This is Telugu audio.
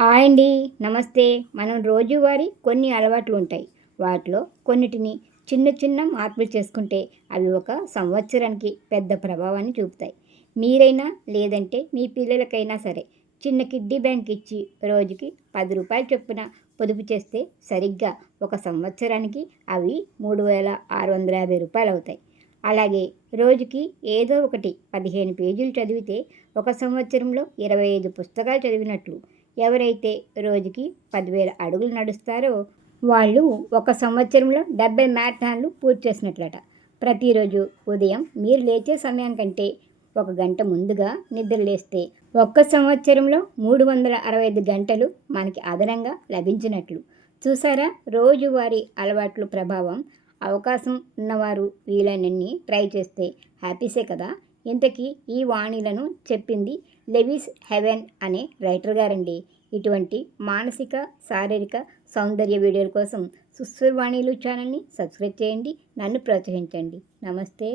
హాయ్ అండి. నమస్తే. మనం రోజువారీ కొన్ని అలవాట్లు ఉంటాయి. వాటిలో కొన్నిటిని చిన్న చిన్న మార్పులు చేసుకుంటే అవి ఒక సంవత్సరానికి పెద్ద ప్రభావాన్ని చూపుతాయి. మీరైనా లేదంటే మీ పిల్లలకైనా సరే చిన్న కిడ్డీ బ్యాంక్ ఇచ్చి రోజుకి రూ. 10 చొప్పున పొదుపు చేస్తే సరిగ్గా ఒక సంవత్సరానికి అవి 3650 అవుతాయి. అలాగే రోజుకి ఏదో ఒకటి 15 పేజీలు చదివితే ఒక సంవత్సరంలో 25 పుస్తకాలు చదివినట్లు. ఎవరైతే రోజుకి 10,000 అడుగులు నడుస్తారో వాళ్ళు ఒక సంవత్సరంలో 70 మ్యారథాన్లు పూర్తి చేసినట్లట. ప్రతిరోజు ఉదయం మీరు లేచే సమయానికంటే ఒక గంట ముందుగా నిద్ర లేస్తే ఒక్క సంవత్సరంలో 365 గంటలు మనకి అదనంగా లభించినట్లు. చూసారా, రోజువారీ అలవాట్ల ప్రభావం. అవకాశం ఉన్నవారు వీలైనన్ని ట్రై చేస్తే హ్యాపీసే కదా. ఇంతకీ ఈ వాణీలను చెప్పింది లెవిస్ హెవెన్ అనే రైటర్ గారండి. ఇటువంటి మానసిక శారీరక సౌందర్య వీడియోల కోసం సుస్వరవాణిలు ఛానల్ని సబ్స్క్రైబ్ చేయండి. నన్ను ప్రోత్సహించండి. నమస్తే.